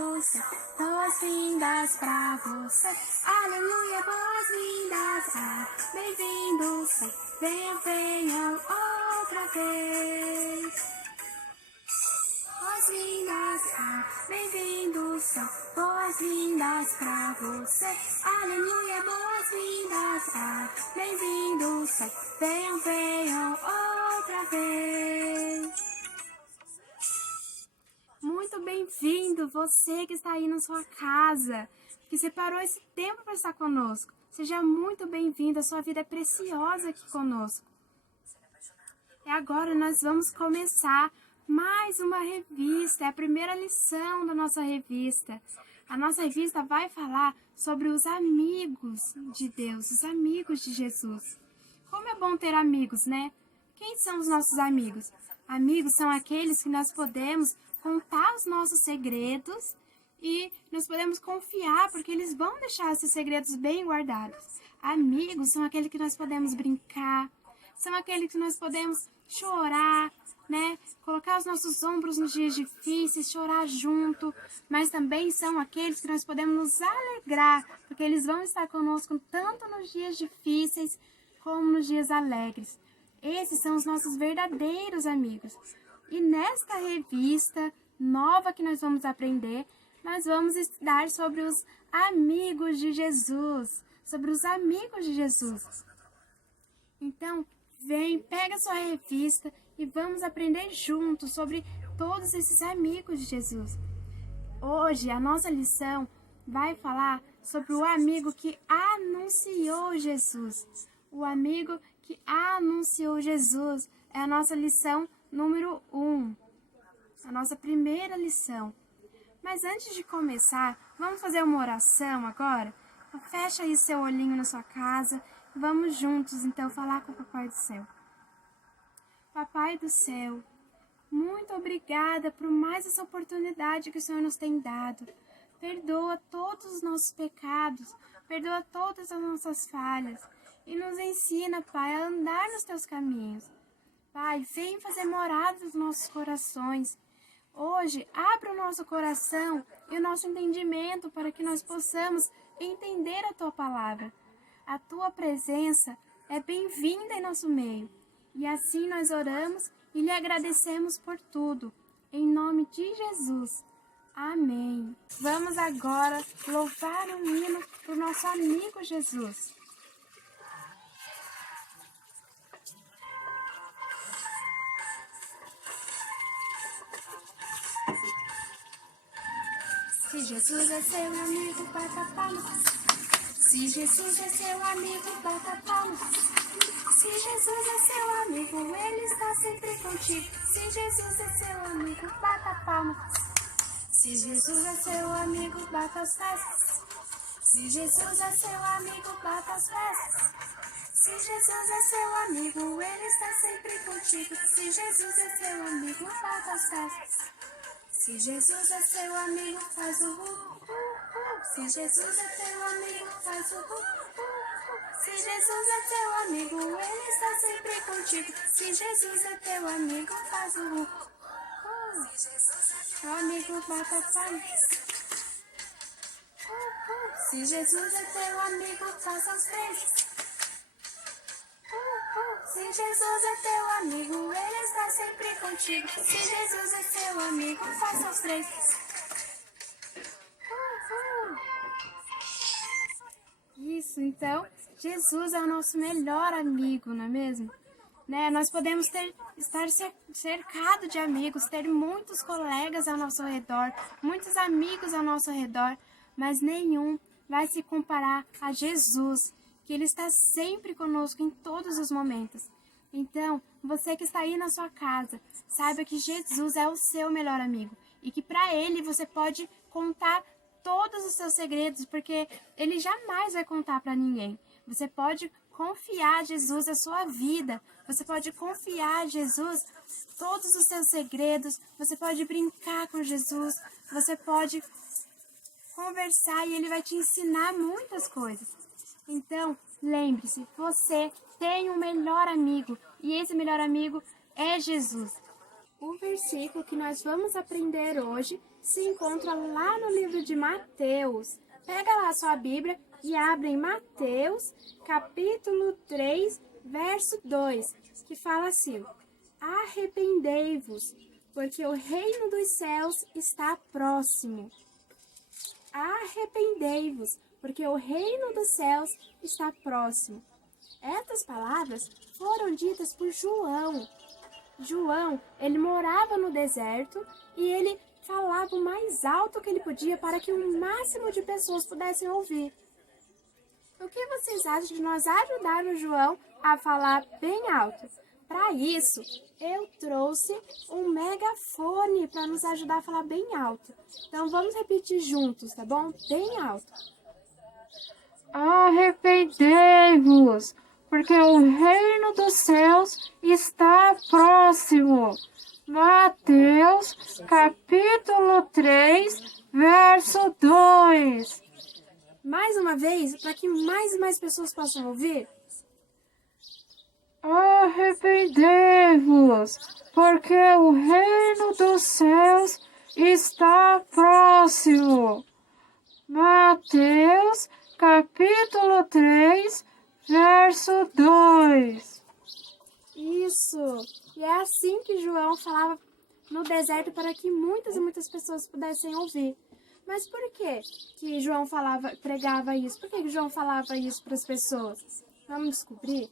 do céu, boas-vindas pra você. Aleluia, boas-vindas, bem-vindos, venham outra vez. Boas-vindas, bem-vindos, são boas-vindas pra você. Aleluia, boas-vindas, bem-vindos, venham outra vez. Muito bem-vindo, você que está aí na sua casa, que separou esse tempo para estar conosco. Seja muito bem-vindo, a sua vida é preciosa aqui conosco. E agora nós vamos começar mais uma revista, é a primeira lição da nossa revista. A nossa revista vai falar sobre os amigos de Deus, os amigos de Jesus. Como é bom ter amigos, né? Quem são os nossos amigos? Amigos são aqueles que nós podemos contar os nossos segredos e nós podemos confiar porque eles vão deixar esses segredos bem guardados. Amigos são aqueles que nós podemos brincar, são aqueles que nós podemos chorar, né? Colocar os nossos ombros nos dias difíceis, chorar junto, mas também são aqueles que nós podemos nos alegrar, porque eles vão estar conosco tanto nos dias difíceis como nos dias alegres. Esses são os nossos verdadeiros amigos. E nesta revista nova que nós vamos aprender, nós vamos estudar sobre os amigos de Jesus, sobre os amigos de Jesus. Então, vem, pega sua revista e vamos aprender juntos sobre todos esses amigos de Jesus. Hoje, a nossa lição vai falar sobre o amigo que anunciou Jesus. O amigo que anunciou Jesus é a nossa lição número 1, a nossa primeira lição. Mas antes de começar, vamos fazer uma oração agora? Fecha aí seu olhinho na sua casa. Vamos juntos, então, falar com o Papai do Céu. Papai do Céu, muito obrigada por mais essa oportunidade que o Senhor nos tem dado. Perdoa todos os nossos pecados, perdoa todas as nossas falhas e nos ensina, Pai, a andar nos teus caminhos. Pai, vem fazer morada nos nossos corações. Hoje, abra o nosso coração e o nosso entendimento para que nós possamos entender a Tua palavra. A Tua presença é bem-vinda em nosso meio. E assim nós oramos e lhe agradecemos por tudo. Em nome de Jesus. Amém. Vamos agora louvar um hino para o nosso amigo Jesus. Se Jesus é seu amigo, bata palmas. Se Jesus é seu amigo, bata palmas. Se Jesus é seu amigo, Ele está sempre contigo. Se Jesus é seu amigo, bata palmas. Se Jesus é seu amigo, bata os pés. Se Jesus é seu amigo, bata os pés. Se Jesus é seu amigo, Ele está sempre contigo. Se Jesus é seu amigo, bata os pés. Se Jesus é seu amigo, faz o Se Jesus é teu amigo, faz o Se Jesus é teu amigo, Ele está sempre contigo. Se Jesus é teu amigo, faz o Teu amigo, bata palmas. Se Jesus é teu amigo, faça os três. Se Jesus é teu amigo, Ele está sempre contigo. Se Jesus é seu amigo, faça os três. Isso, então, Jesus é o nosso melhor amigo, não é mesmo? Né? Nós podemos estar cercados de amigos, ter muitos colegas ao nosso redor, muitos amigos ao nosso redor, mas nenhum vai se comparar a Jesus, que Ele está sempre conosco em todos os momentos. Então, você que está aí na sua casa, saiba que Jesus é o seu melhor amigo e que para Ele você pode contar todos os seus segredos, porque Ele jamais vai contar para ninguém. Você pode confiar a Jesus a sua vida, você pode confiar a Jesus todos os seus segredos, você pode brincar com Jesus, você pode conversar e Ele vai te ensinar muitas coisas. Então, lembre-se, você tem um melhor amigo e esse melhor amigo é Jesus. O versículo que nós vamos aprender hoje se encontra lá no livro de Mateus. Pega lá a sua Bíblia e abre em Mateus, capítulo 3, verso 2, que fala assim: arrependei-vos, porque o reino dos céus está próximo. Arrependei-vos, porque o reino dos céus está próximo. Estas palavras foram ditas por João. João, ele morava no deserto e ele falava o mais alto que ele podia para que o máximo de pessoas pudessem ouvir. O que vocês acham de nós ajudar o João a falar bem alto? Para isso, eu trouxe um megafone para nos ajudar a falar bem alto. Então, vamos repetir juntos, tá bom? Bem alto. Arrependei-vos, porque o reino dos céus está próximo. Mateus, capítulo 3, verso 2. Mais uma vez, para que mais e mais pessoas possam ouvir. Arrependei-vos, porque o reino dos céus está próximo. Mateus, capítulo 3, verso 2. Isso! E é assim que João falava no deserto para que muitas e muitas pessoas pudessem ouvir. Mas por que João pregava isso? Por que João falava isso para as pessoas? Vamos descobrir?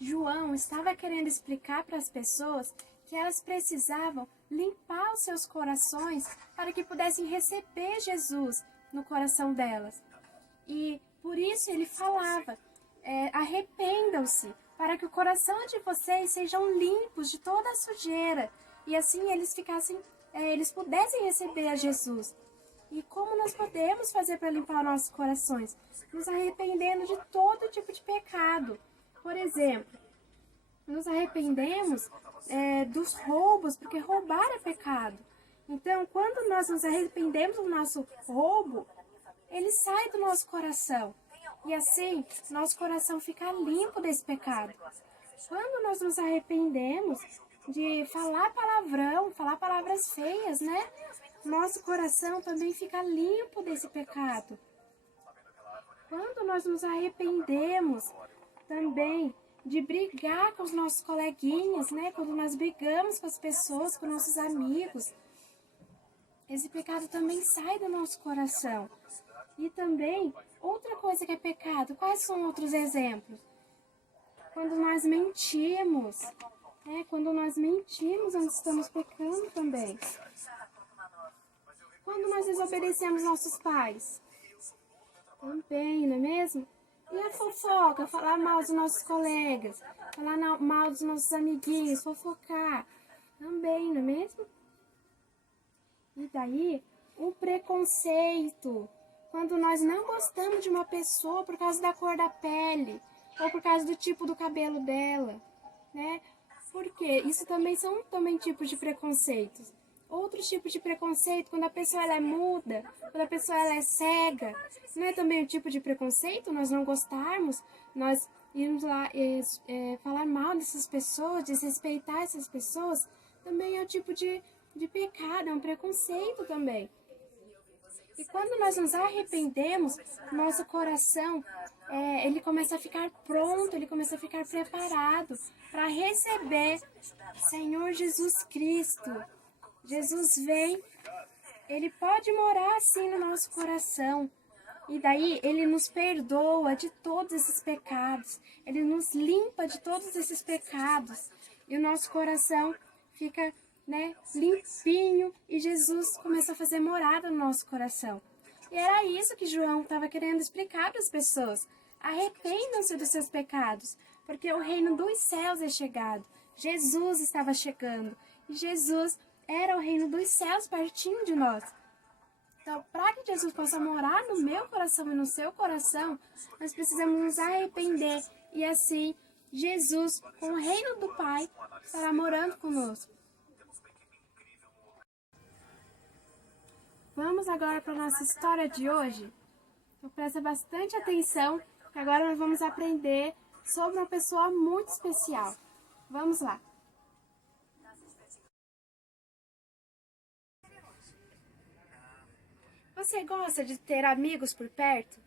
João estava querendo explicar para as pessoas que elas precisavam limpar os seus corações para que pudessem receber Jesus no coração delas. E por isso ele falava, arrependam-se, para que o coração de vocês sejam limpos de toda a sujeira. E assim eles pudessem receber a Jesus. E como nós podemos fazer para limpar nossos corações? Nos arrependendo de todo tipo de pecado. Por exemplo, nos arrependemos dos roubos, porque roubar é pecado. Então, quando nós nos arrependemos do nosso roubo, ele sai do nosso coração. E assim, nosso coração fica limpo desse pecado. Quando nós nos arrependemos de falar palavrão, falar palavras feias, né? Nosso coração também fica limpo desse pecado. Quando nós nos arrependemos também de brigar com os nossos coleguinhas, né? Quando nós brigamos com as pessoas, com nossos amigos, esse pecado também sai do nosso coração. E também, outra coisa que é pecado, quais são outros exemplos? Quando nós mentimos, quando nós mentimos, nós estamos pecando também. Quando nós desobedecemos nossos pais, também, não é mesmo? E a fofoca, falar mal dos nossos colegas, falar mal dos nossos amiguinhos, fofocar, também, não é mesmo? E daí, o preconceito, quando nós não gostamos de uma pessoa por causa da cor da pele, ou por causa do tipo do cabelo dela, né? Por quê? Isso também são tipos de preconceitos. Outros tipos de preconceito, quando a pessoa ela é muda, quando a pessoa ela é cega, não é também um tipo de preconceito? Nós não gostarmos, nós irmos lá falar mal dessas pessoas, desrespeitar essas pessoas, também é um tipo de pecado, é um preconceito também. E quando nós nos arrependemos, nosso coração, ele começa a ficar pronto, ele começa a ficar preparado para receber Senhor Jesus Cristo. Jesus vem, ele pode morar assim no nosso coração. E daí ele nos perdoa de todos esses pecados. Ele nos limpa de todos esses pecados. E o nosso coração fica, limpinho. E Jesus começa a fazer morada no nosso coração. E era isso que João estava querendo explicar para as pessoas. Arrependam-se dos seus pecados, porque o reino dos céus é chegado. Jesus estava chegando. E Jesus era o reino dos céus pertinho de nós. Então, para que Jesus possa morar no meu coração e no seu coração, nós precisamos nos arrepender. E assim, Jesus, com o reino do Pai, estará morando conosco. Vamos agora para a nossa história de hoje? Então, presta bastante atenção, que agora nós vamos aprender sobre uma pessoa muito especial. Vamos lá. Você gosta de ter amigos por perto?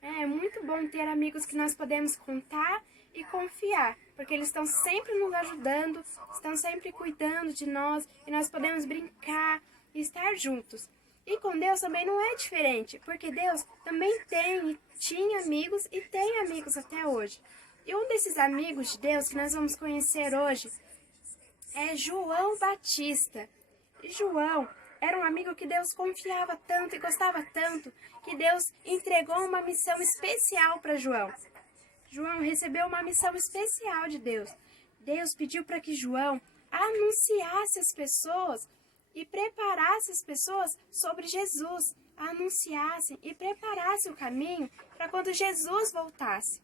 É muito bom ter amigos que nós podemos contar e confiar, porque eles estão sempre nos ajudando, estão sempre cuidando de nós e nós podemos brincar e estar juntos. E com Deus também não é diferente, porque Deus também tem e tinha amigos e tem amigos até hoje. E um desses amigos de Deus que nós vamos conhecer hoje é João Batista. E João era um amigo que Deus confiava tanto e gostava tanto que Deus entregou uma missão especial para João. João recebeu uma missão especial de Deus. Deus pediu para que João anunciasse as pessoas e preparasse as pessoas sobre Jesus, anunciassem e preparasse o caminho para quando Jesus voltasse.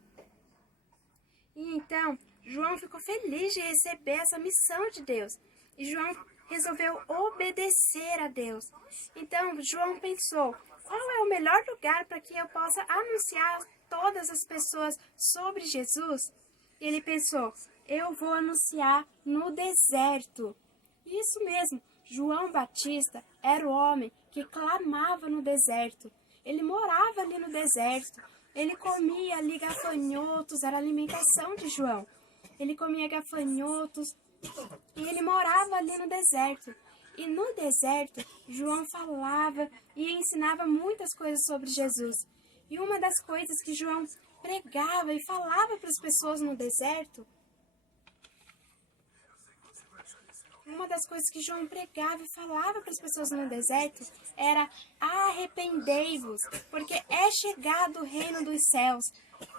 E então, João ficou feliz de receber essa missão de Deus. E João resolveu obedecer a Deus. Então, João pensou, qual é o melhor lugar para que eu possa anunciar a todas as pessoas sobre Jesus? E ele pensou, eu vou anunciar no deserto. Isso mesmo, João Batista era o homem que clamava no deserto. Ele morava ali no deserto. Ele comia ali gafanhotos, era a alimentação de João. Ele comia gafanhotos e ele morava ali no deserto. E no deserto, João falava e ensinava muitas coisas sobre Jesus. E uma das coisas que João pregava e falava para as pessoas no deserto, era arrependei-vos, porque é chegado o reino dos céus.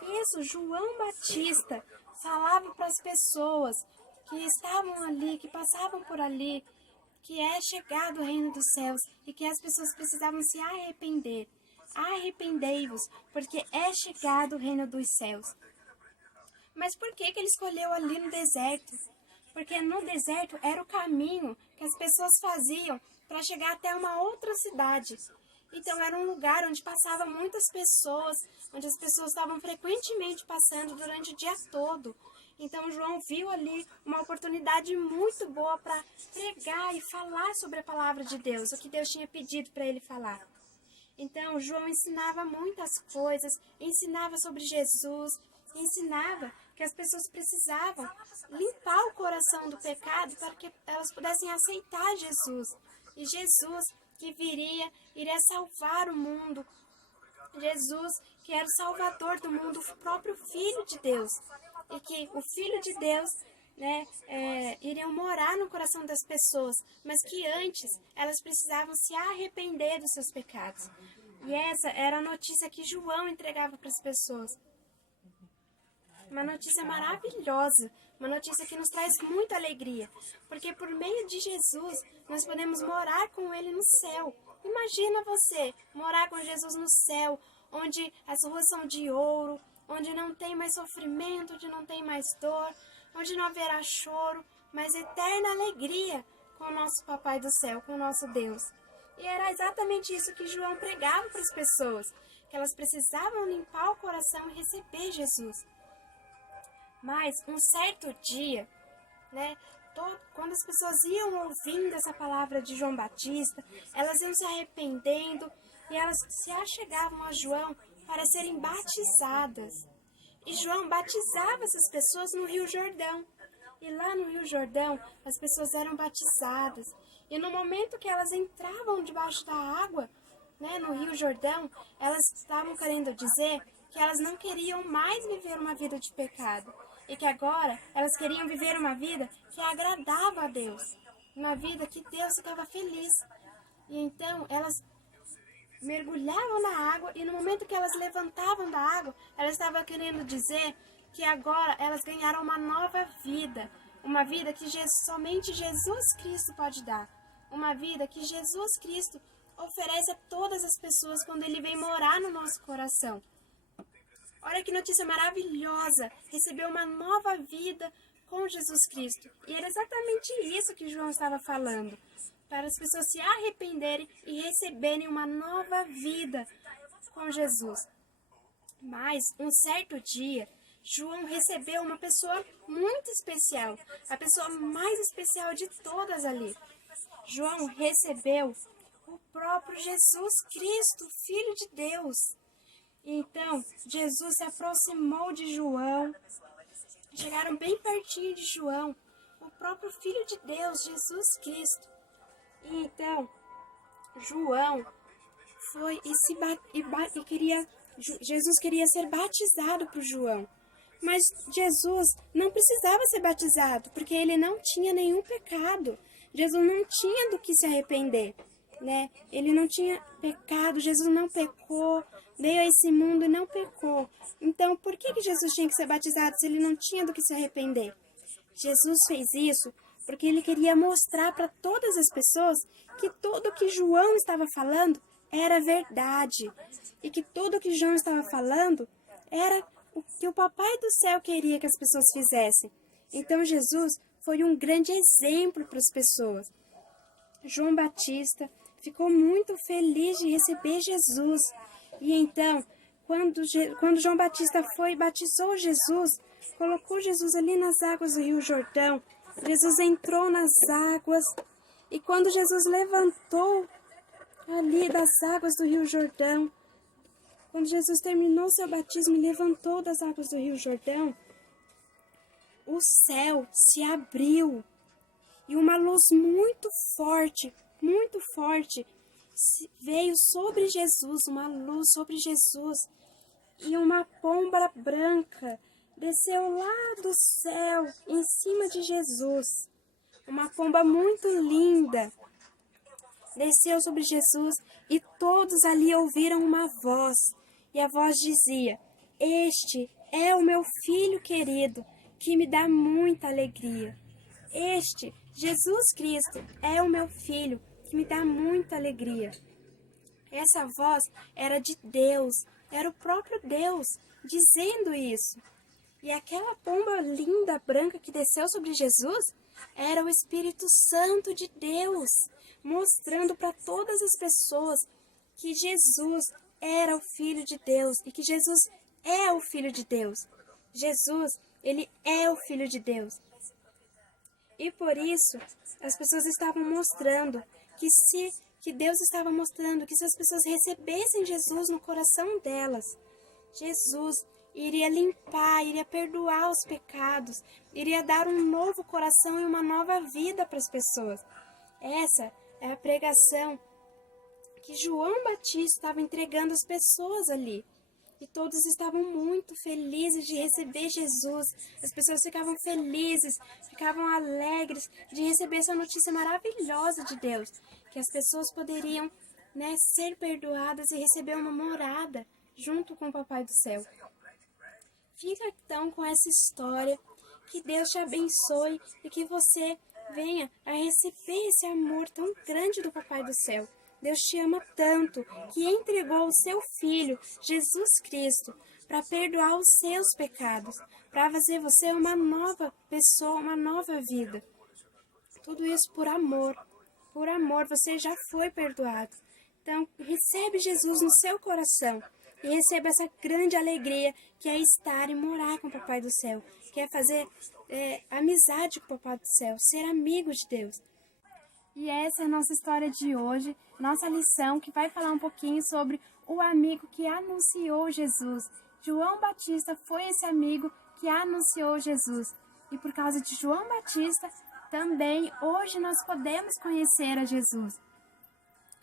Isso, João Batista falava para as pessoas que estavam ali, que passavam por ali, que é chegado o reino dos céus e que as pessoas precisavam se arrepender. Arrependei-vos, porque é chegado o reino dos céus. Mas por que ele escolheu ali no deserto? Porque no deserto era o caminho que as pessoas faziam para chegar até uma outra cidade. Então era um lugar onde passavam muitas pessoas, onde as pessoas estavam frequentemente passando durante o dia todo. Então João viu ali uma oportunidade muito boa para pregar e falar sobre a palavra de Deus, o que Deus tinha pedido para ele falar. Então João ensinava muitas coisas, ensinava sobre Jesus, ensinava que as pessoas precisavam limpar o coração do pecado para que elas pudessem aceitar Jesus. E Jesus que iria salvar o mundo. Jesus que era o salvador do mundo, o próprio Filho de Deus. E que o Filho de Deus iriam morar no coração das pessoas, mas que antes elas precisavam se arrepender dos seus pecados. E essa era a notícia que João entregava para as pessoas. Uma notícia maravilhosa, uma notícia que nos traz muita alegria, porque por meio de Jesus nós podemos morar com Ele no céu. Imagina você morar com Jesus no céu, onde as ruas são de ouro, onde não tem mais sofrimento, onde não tem mais dor, onde não haverá choro, mas eterna alegria com o nosso Papai do céu, com o nosso Deus. E era exatamente isso que João pregava para as pessoas, que elas precisavam limpar o coração e receber Jesus. Mas um certo dia, quando as pessoas iam ouvindo essa palavra de João Batista, elas iam se arrependendo e elas se achegavam a João para serem batizadas. E João batizava essas pessoas no Rio Jordão. E lá no Rio Jordão, as pessoas eram batizadas. E no momento que elas entravam debaixo da água, no Rio Jordão, elas estavam querendo dizer que elas não queriam mais viver uma vida de pecado. E que agora elas queriam viver uma vida que agradava a Deus. Uma vida que Deus ficava feliz. E então elas mergulhavam na água e no momento que elas levantavam da água, elas estavam querendo dizer que agora elas ganharam uma nova vida. Uma vida que somente Jesus Cristo pode dar. Uma vida que Jesus Cristo oferece a todas as pessoas quando Ele vem morar no nosso coração. Olha que notícia maravilhosa! Recebeu uma nova vida com Jesus Cristo. E era exatamente isso que João estava falando. Para as pessoas se arrependerem e receberem uma nova vida com Jesus. Mas, um certo dia, João recebeu uma pessoa muito especial. A pessoa mais especial de todas ali. João recebeu o próprio Jesus Cristo, Filho de Deus. Então, Jesus se aproximou de João, chegaram bem pertinho de João, o próprio Filho de Deus, Jesus Cristo. E então, João foi Jesus queria ser batizado por João. Mas Jesus não precisava ser batizado, porque ele não tinha nenhum pecado. Jesus não tinha do que se arrepender, né? Ele não tinha pecado, Jesus não pecou, veio a esse mundo e não pecou. Então, por que Jesus tinha que ser batizado se ele não tinha do que se arrepender? Jesus fez isso porque ele queria mostrar para todas as pessoas que tudo que João estava falando era verdade. E que tudo que João estava falando era o que o Papai do Céu queria que as pessoas fizessem. Então Jesus foi um grande exemplo para as pessoas. João Batista ficou muito feliz de receber Jesus. E então, quando João Batista batizou Jesus, colocou Jesus ali nas águas do Rio Jordão, Jesus entrou nas águas. E quando Jesus levantou ali das águas do Rio Jordão, quando Jesus terminou seu batismo e levantou das águas do Rio Jordão, o céu se abriu e uma luz muito forte, veio sobre Jesus, uma luz sobre Jesus. E uma pomba branca desceu lá do céu em cima de Jesus. Uma pomba muito linda desceu sobre Jesus e todos ali ouviram uma voz. E a voz dizia: "Este é o meu filho querido, que me dá muita alegria." Este, Jesus Cristo, é o meu filho, que me dá muita alegria. Essa voz era de Deus, era o próprio Deus dizendo isso. E aquela pomba linda, branca, que desceu sobre Jesus, era o Espírito Santo de Deus, mostrando para todas as pessoas que Jesus era o Filho de Deus e que Jesus é o Filho de Deus. Jesus, ele é o Filho de Deus. E por isso, as pessoas estavam mostrando que Deus estava mostrando que se as pessoas recebessem Jesus no coração delas, Jesus iria limpar, iria perdoar os pecados, iria dar um novo coração e uma nova vida para as pessoas. Essa é a pregação que João Batista estava entregando às pessoas ali. E todos estavam muito felizes de receber Jesus. As pessoas ficavam felizes, ficavam alegres de receber essa notícia maravilhosa de Deus. Que as pessoas poderiam, ser perdoadas e receber uma morada junto com o Papai do Céu. Fica então com essa história. Que Deus te abençoe e que você venha a receber esse amor tão grande do Papai do Céu. Deus te ama tanto que entregou o seu Filho, Jesus Cristo, para perdoar os seus pecados, para fazer você uma nova pessoa, uma nova vida. Tudo isso por amor. Por amor, você já foi perdoado. Então, recebe Jesus no seu coração e receba essa grande alegria que é estar e morar com o Papai do Céu, que é fazer amizade com o Papai do Céu, ser amigo de Deus. E essa é a nossa história de hoje, nossa lição que vai falar um pouquinho sobre o amigo que anunciou Jesus. João Batista foi esse amigo que anunciou Jesus. E por causa de João Batista, também hoje nós podemos conhecer a Jesus.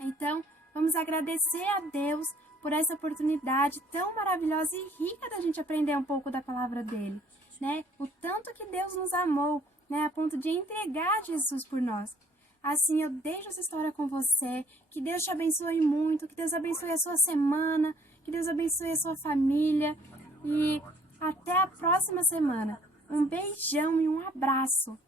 Então, vamos agradecer a Deus por essa oportunidade tão maravilhosa e rica da gente aprender um pouco da palavra dele, né? O tanto que Deus nos amou, a ponto de entregar Jesus por nós. Assim, eu deixo essa história com você. Que Deus te abençoe muito, que Deus abençoe a sua semana, que Deus abençoe a sua família. E até a próxima semana. Um beijão e um abraço.